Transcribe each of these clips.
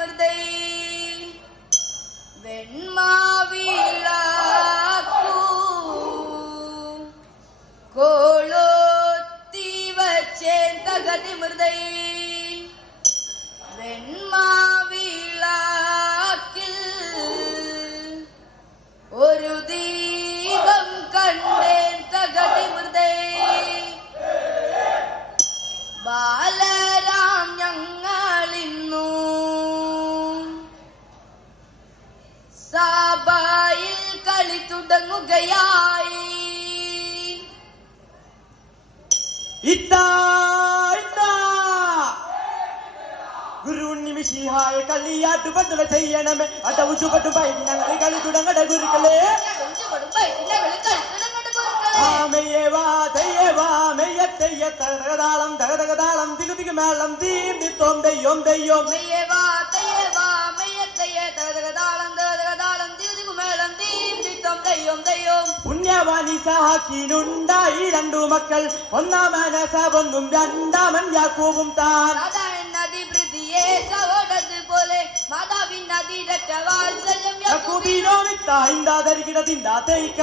நிமிர்தை வெண் തുടങ്ങുകയായി ഇത്താ ഇത്താ ഗുരുണ്ണി വിശിഹായ കളിയാട്ട് പന്തല ചെയ്യണമേ അടവ് ചുവട്ട് പൈ ഞങ്ങൾ കളി തുടങ്ങട ഗുരുക്കളെ ആമയെ വാ തെയ്യെ വാ മെയ്യ തെയ്യ തകതകതാളം തകതകതാളം തികു തികു മേളം തീം തിത്തോം തെയ്യോം തെയ്യോം പുണ്യവാനി സഹാക്കിനുണ്ടായി രണ്ടു മക്കൾ. ഒന്നാമൻ മനസവൊന്നും രണ്ടാമൻ യാക്കൂബും താൻ. തിന്താ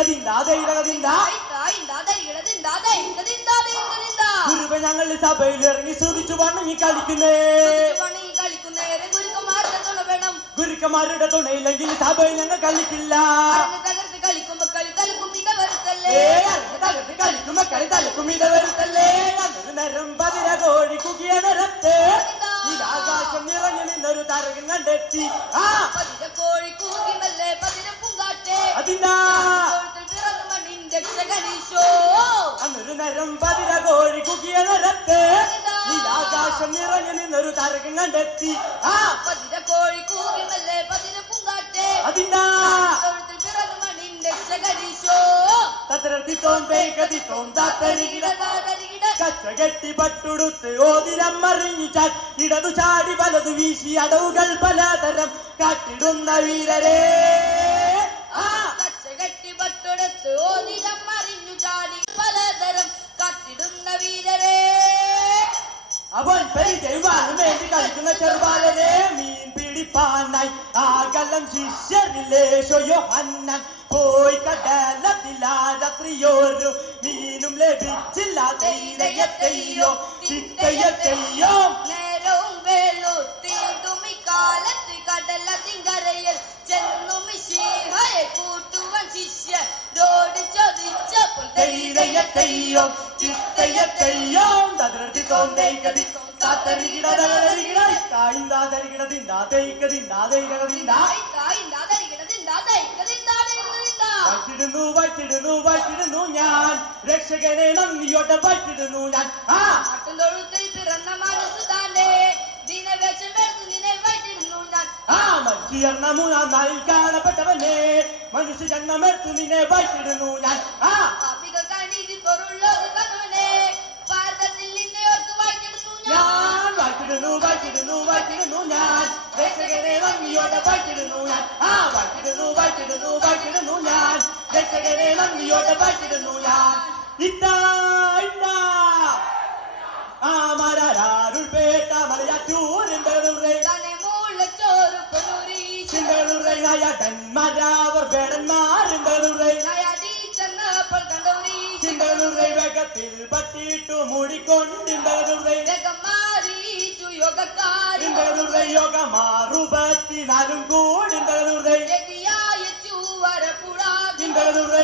തിന്താ തേയിടക തിന്താ ഗുരുവ ഞങ്ങൾ സഭയിൽ ഇറങ്ങി ശ്രദ്ധിച്ചു വണങ്ങി കളിക്കുന്നേ. കളിക്കുന്നേരെ ഗുരുക്കന്മാരുടെ തുണ വേണം. ഗുരുക്കന്മാരുടെ തുണയില്ലെങ്കിൽ സഭയിൽ ഞങ്ങൾ കളിക്കില്ല. കളിക്കുമ്പോ കളി തലക്കും ഇത് വരുത്തല്ലേ അന്നൊരു നേരം പതിര കോഴി കുകിയ നിരത്ത് ഇതാകാശം നിറഞ്ഞു നിന്നൊരു തരകം കണ്ടെത്തി ആ പതിര കോഴി കൂകി മെല്ലെ പതിര പൂങ്കാട്ടെ അതിനാ തൊഴുത്തിൽ പിറന്ന മണ്ണിൻ അന്നൊരു നേരം പതിര കോഴി കുകിയ നിരത്ത് ഇതാകാശം നിറഞ്ഞു നിന്നൊരു തരകം കണ്ടെത്തി ആ പതിര കോഴി കൂകി പതിര പൂങ്കാട്ടെ അതിനാ പിറന്ന മണ്ണിൻ രക്ഷകനീശോ തത്രത്തിത്തോം തേക്കത്തിത്തോം താത്തരികിട തരികിട കച്ചകെട്ടി പട്ടുടുത്ത് ഓതിരമ്മറിഞ്ഞാൽ ഇടതു ചാടി വലതു വീശി അടവുകൾ പലതരം കാട്ടിടുന്ന വീരരെ. കച്ചകെട്ടി പട്ടെടുത്ത് ഓതിരം മറിഞ്ഞു ചാടി പലതരം കത്തിടുന്ന വീരരെ. അവൻ വേണ്ടി കളിക്കുന്ന ചെറുപാലരെ മീൻ പിടിപ്പാനായി ആകലം ശിഷ്യരിലേശോയോ അന്നൻ പോയി കടലത്തിലാരത്രിയോരു മീനും ലഭിച്ചില്ല. തെയ്യോ ചിത്തയ്യോ നേരവും വെളുത്തിടും ഇക്കാലത്ത് കടലതിങ്കരയിൽ ചെന്നു മിശിഹയെ കൂട്ടുവൻ ശിഷ്യരോട് ചോദിച്ചപ്പോൾ തൈരയത്തെയ്യോ ചിത്തയ്യോ തകർത്തി തോന്നേക്കതി. കായിന്താ തരികിട തിന്താ തേക്ക തിന്താ തേക തിന്താ വറ്റിടുന്നു വറ്റിടുന്നു വറ്റിടുന്നു ഞാൻ. രക്ഷകനെ നന്ദിയോടെ വറ്റിടുന്നു ഞാൻ. ആ. ആട്ടുതൊഴുത്തിൽ പിറന്ന മനസ്സു താണ്ടേ. ആ മനുഷ്യർന്ന മൂന്നാം നാളിൽ കാണപ്പെട്ടവനെ മനുഷ്യ ജന്മമെടുത്തു നിന്നെ വറ്റിടുന്നു ഞാൻ. വറ്റിടുന്നു ഞാൻ ഇത്താ ഇത്താ ആ മരാരുൾപേട്ട നയാടി ചെന്നപ്പോൾ കണ്ടൂരി ചിന്തകളുറൈ വേഗത്തിൽ യോഗക്കാരി. ചിന്തകളുറൈ യോഗ മാറുപത്തിനാലും കൂടിന്തളുറൈ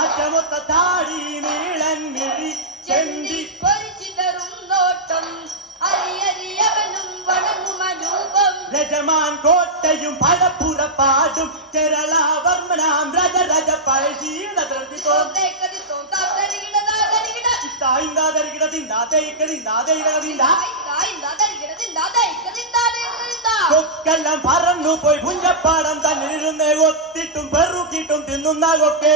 അറ്റമൊത്ത താടി നീളൻ മിഴി ചെന്തി പൊരിച്ചിതറും നോട്ടം. അരിയറിയവനും വണങ്ങും അനൂപം. രജമാൻ കോട്ടയും പടപ്പുറപ്പാടും കേരള വർമ്മനാം രജ രജ തിന്താതയിക്കതിന്താതയിരകതിന്താ കൊക്കെല്ലാം പറന്നു പോയി കുഞ്ഞപ്പാടം തന്നിരുന്നേ ഒത്തിട്ടും പെറുക്കിട്ടും തിന്നുന്നാകൊക്കെ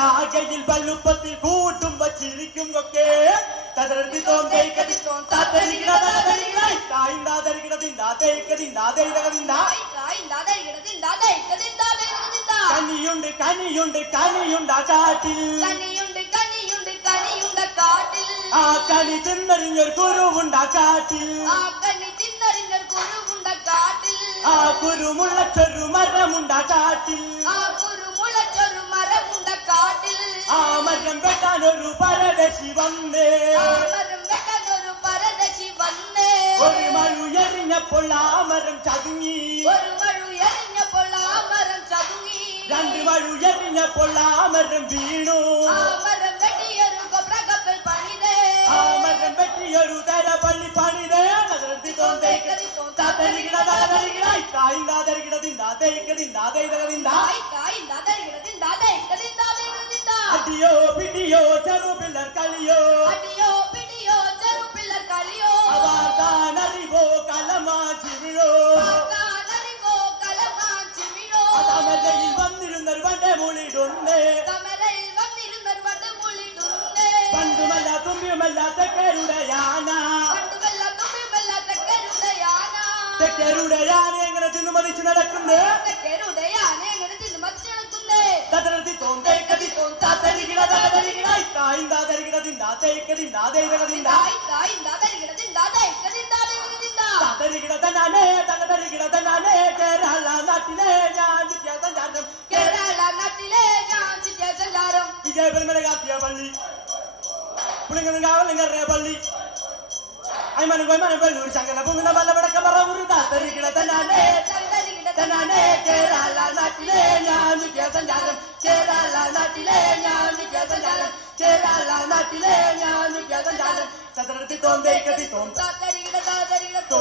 ചെറിയൊരു ശാഖയിൽ വലുപ്പത്തിൽ കൂട്ടും വച്ചിരിക്കും ഒക്കെ തതർത്തിത്തോം തേക്കതിത്തോം താത്തരികിട തതരികിട ഇത്തായിന്താതരികിട തിന്താതേക്കതിന്താതയിരകതിന്താ കനിയുണ്ട് കനിയുണ്ട് കനിയുണ്ട് കാട്ടിൽ കനിയുണ്ട് കനിയുണ്ട് കനിയുണ്ട് കാട്ടിൽ. ആ കനി തിന്നറിഞ്ഞൊരു കുരുവുണ്ട കാട്ടിൽ ആ കനി തിന്നറിഞ്ഞ ആ കുരുമുള്ള ചെറുമരമുണ്ട കാട്ടിൽ ആ മരമുണ്ട ఆమరం పెట్టనొరు పరదశి వన్నే ఆమరం పెట్టనొరు పరదశి వన్నే ஒரு மழு எறிஞ்ச பொல்லாமரம் சதுங்கி. ஒரு மழு எறிஞ்ச பொல்லாமரம் சதுங்கி. ரெண்டு மழு எறிஞ்ச பொல்லாமரம் வீணு. ஆமரம் வெட்டியரு கொப்ரகப்பல் பணிதே. ஆமரம் வெட்டியரு தரபள்ளி பணிதே. நகரத்தி தோந்தே தாத்தரிகிடா தாத்தரிகிடா. தாய் தாதரிகிடதி தாத்தரிகிடதி தாத்தரிகிடதி தாய் தாய் അടിയോ പിടിയോ ചെറു പിള്ളർ കളിയോ? അടിയോ പിടിയോ ചെറുപിള്ളർ കളിയോ? അവാർത്താനറിവോ കലമാ ചിവിഴോ കാനറിവോ കലമാ ചിമിഴോ തമരയിൽ വന്നിരുന്നൊരു വണ്ടേ മൂളിടുന്നേ കമലയിൽ വന്നിരുന്നൊരു വടമുളിടുന്നേ പണ്ടുമല്ല തുമ്പിയുമല്ല തെക്കരുടെ യാന. പണ്ടുമല്ല തുമ്പിമല്ല തെക്കരുടയാന തെക്കരുടെ യാന എങ്ങനെ തിന്നുമതിച്ച് മതിച്ചു നടക്കുന്നേ തെക്കരുടയാന ಇಂದಾದರಿಗಿಡದಿಂದ ತೆಕ್ಕದಿಂದ ದೈವಗದಿಂದ தரிகிடத நானே தனதரிகிடத நானே கேரளா நாட்டிலே ஞாஞ்சி தேசஞ்சாரம் கேரளா நாட்டிலே ஞாஞ்சி தேசஞ்சாரம் இதே பெருமலை காத்திய பள்ளி. புலிங்கன் காவலுங்கற பள்ளி. ஐமனு கோய்மன பெல்லூர் சங்கர കാട്ടിലെ ഞാൻ ചതുർത്തി തോന്തേക്കത്തി തോന്താത്തരികിട താതരികിട തോ.